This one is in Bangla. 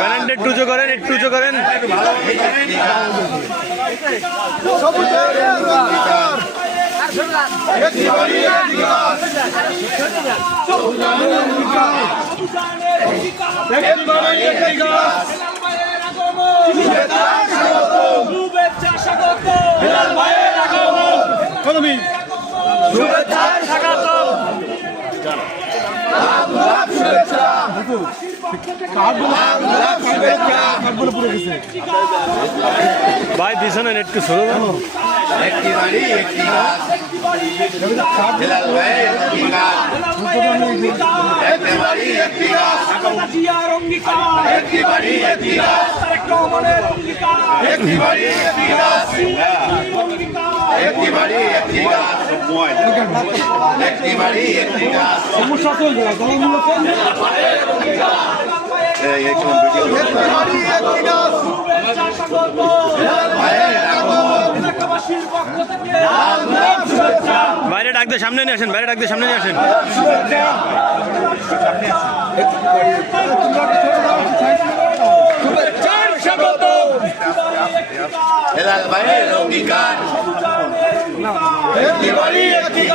ব্যালেন্ড একটু উঁচু করেন, একটু উঁচু করেন। ভাই পিছনে একটু সরো। একটি বাড়ি একটি গাছ, হেলাল ভাইয়ের অঙ্গীকার। একটি বাড়ি একটি গাছ, একটি বাড়ি একটি গাছ, একটি বাড়ি একটি গাছ, একটি বাড়ি একটি গাছ, একটি বাড়ি একটি গাছ। সমস্যা চলবে না, দলমূলত বাইরে ডাক দিয়ে সামনে নিয়ে আসেন, বাইরে ডাক দিয়ে সামনে নিয়ে আসেন। হেলাল ভাইয়ের অঙ্গীকার। একটি বাড়ি একটি গাছ।